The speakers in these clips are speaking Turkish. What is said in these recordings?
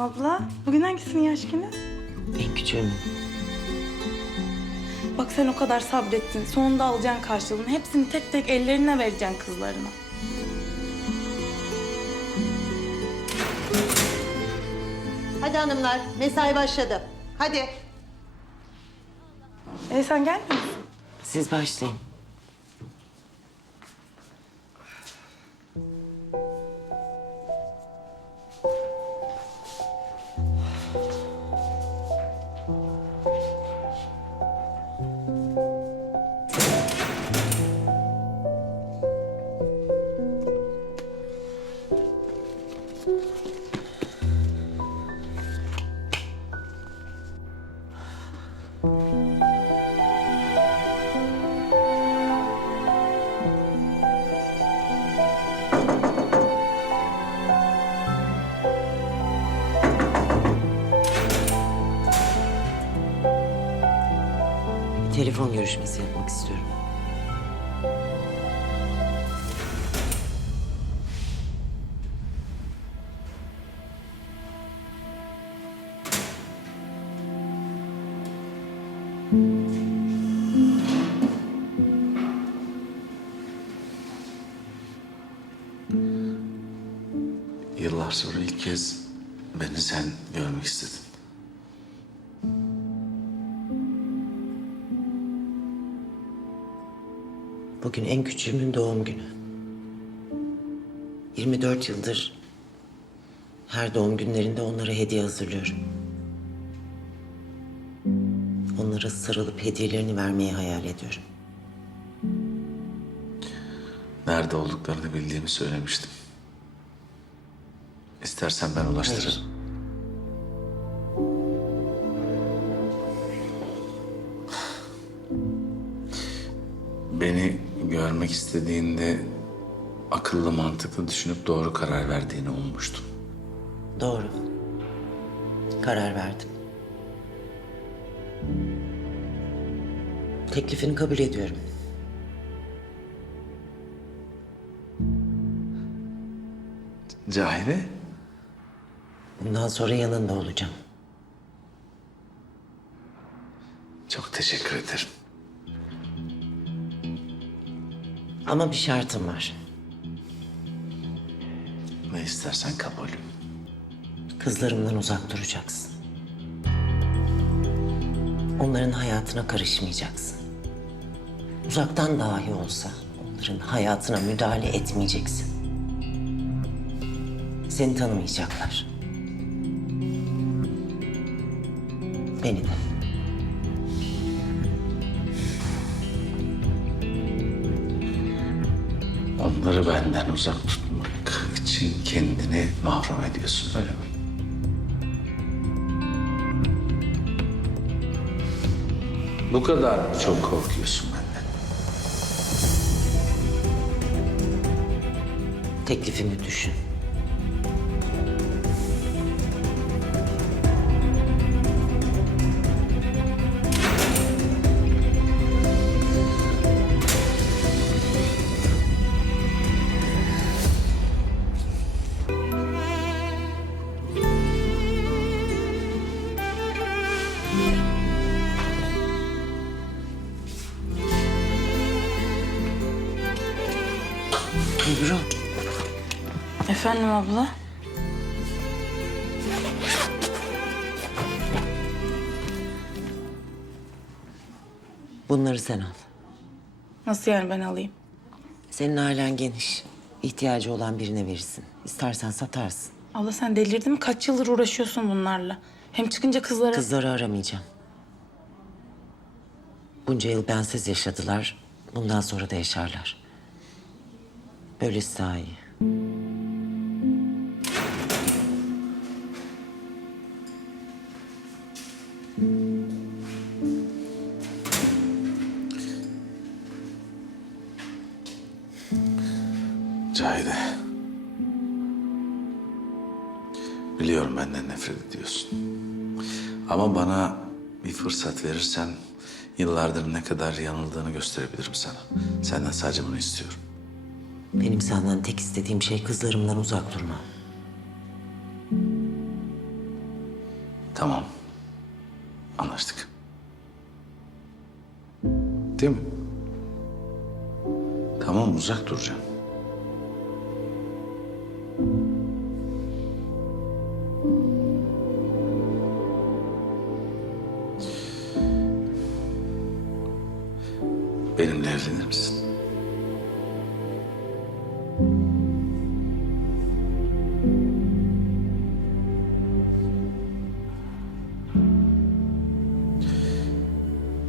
Abla, bugün hangisinin yaş günü? En küçüğüm. Bak sen o kadar sabrettin. Sonunda alacaksın karşılığını. Hepsini tek tek ellerine vereceksin kızlarına. Hadi hanımlar, mesai başladı. Hadi. E sen gelmiyor musun? Siz başlayın. Görüşmesi yapmak istiyorum. Yıllar sonra ilk kez beni sen görmek istedin. Bugün en küçüğümün doğum günü. 24 yıldır her doğum günlerinde onlara hediye hazırlıyorum. Onlara sarılıp hediyelerini vermeyi hayal ediyorum. Nerede olduklarını bildiğimi söylemiştim. İstersen ben ulaştırırım. Hayır. Beni görmek istediğinde akıllı mantıklı düşünüp doğru karar verdiğini ummuştum. Doğru. Karar verdim. Teklifini kabul ediyorum. Cahide? Bundan sonra yanında olacağım. Çok teşekkür ederim. Ama bir şartım var. Ne istersen kabulüm. Kızlarımdan uzak duracaksın. Onların hayatına karışmayacaksın. Uzaktan dahi olsa onların hayatına müdahale etmeyeceksin. Seni tanımayacaklar. Beni de. Onları benden uzak tutmak için kendini mahrum ediyorsun öyle mi? Bu kadar çok korkuyorsun benden? Teklifimi düşün. Efendim abla? bunları sen al. Nasıl yani ben alayım? Senin ailen geniş. İhtiyacı olan birine verirsin. İstersen satarsın. Abla sen delirdin mi? Kaç yıldır uğraşıyorsun bunlarla? Hem çıkınca kızlara... Kızları aramayacağım. Bunca yıl bensiz yaşadılar. Bundan sonra da yaşarlar. Böylesi daha iyi. Cahide. Biliyorum benden nefret ediyorsun. Ama bana bir fırsat verirsen yıllardır ne kadar yanıldığını gösterebilirim sana. Senden sadece bunu istiyorum. Benim senden tek istediğim şey kızlarımdan uzak durma. Tamam. Anlaştık. Değil mi? Tamam uzak duracağım. Evlenir misin?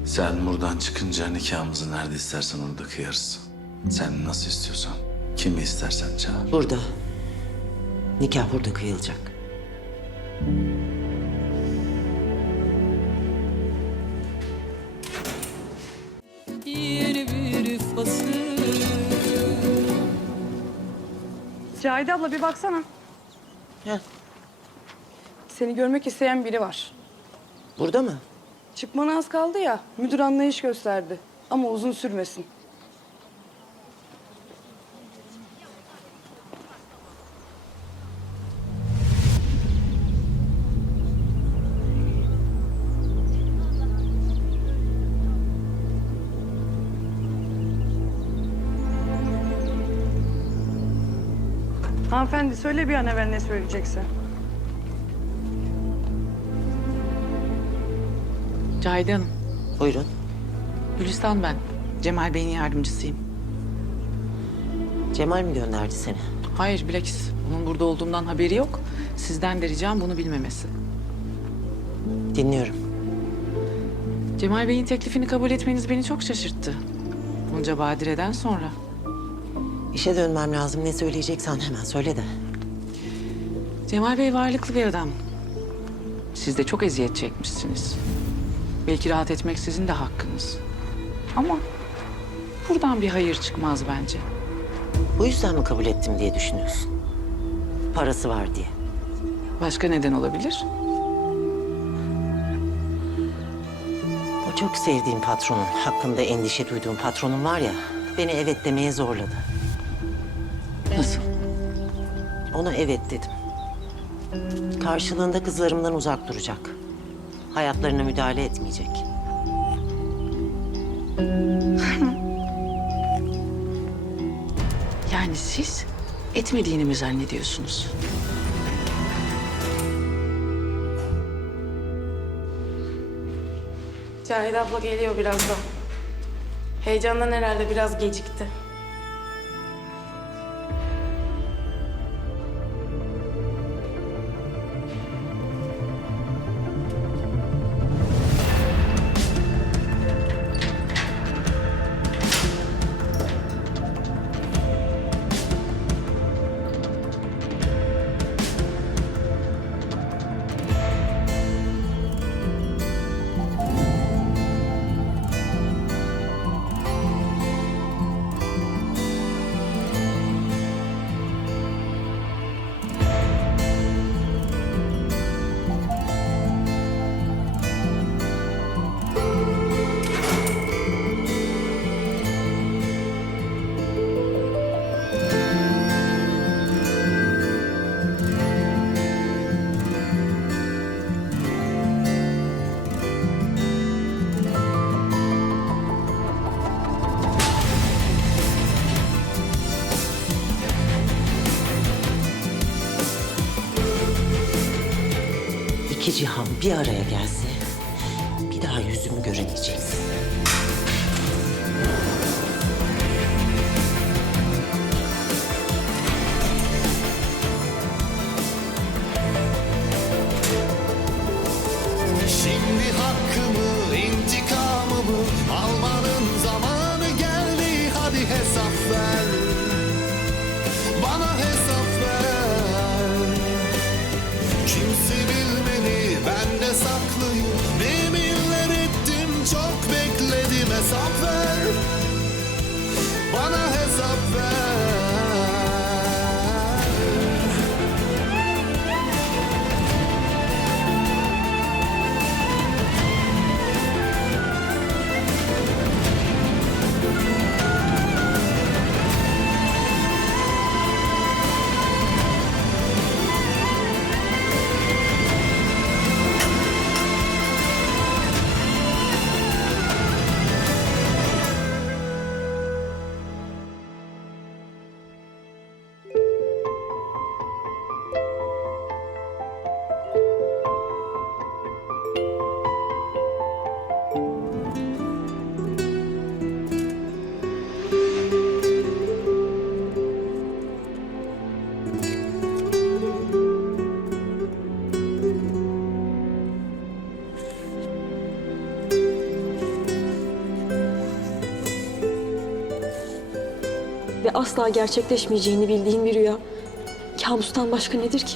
Sen buradan çıkınca nikahımızı nerede istersen orada kıyarız. Sen nasıl istiyorsan, kimi istersen çağır. Burada. Nikah burada kıyılacak. Cahide abla bir baksana. Heh. Seni görmek isteyen biri var. Burada mı? Çıkmana az kaldı ya. Müdür anlayış gösterdi. Ama uzun sürmesin. Hanımefendi söyle bir an evvel ne söyleyeceksin. Cahide Hanım, Buyurun. Gülistan ben. Cemal Bey'in yardımcısıyım. Cemal mi gönderdi seni? Hayır bilakis onun burada olduğumdan haberi yok. Sizden de ricam bunu bilmemesi. Dinliyorum. Cemal Bey'in teklifini kabul etmeniz beni çok şaşırttı. Bunca badireden sonra. İşe dönmem lazım. Ne söyleyeceksen hemen söyle de. Cemal Bey varlıklı bir adam. Siz de çok eziyet çekmişsiniz. Belki rahat etmek sizin de hakkınız. Ama buradan bir hayır çıkmaz bence. Bu yüzden mi kabul ettim diye düşünüyorsun? Parası var diye. Başka neden olabilir? O çok sevdiğim patronun, hakkında endişe duyduğum patronun var ya... ...beni evet demeye zorladı. Ona evet dedim. Karşılığında kızlarımdan uzak duracak. Hayatlarına müdahale etmeyecek. Yani siz etmediğini mi zannediyorsunuz? Cahide abla geliyor birazdan. Heyecandan herhalde biraz gecikti. İki cihan bir araya gelse... ...bir daha yüzümü göremeyeceksin. Şimdi hakkımı, intikamımı almanın zamanı geldi. Hadi hesap ver. Bana hesap ver. Kimse asla gerçekleşmeyeceğini bildiğin bir rüya kabustan başka nedir ki?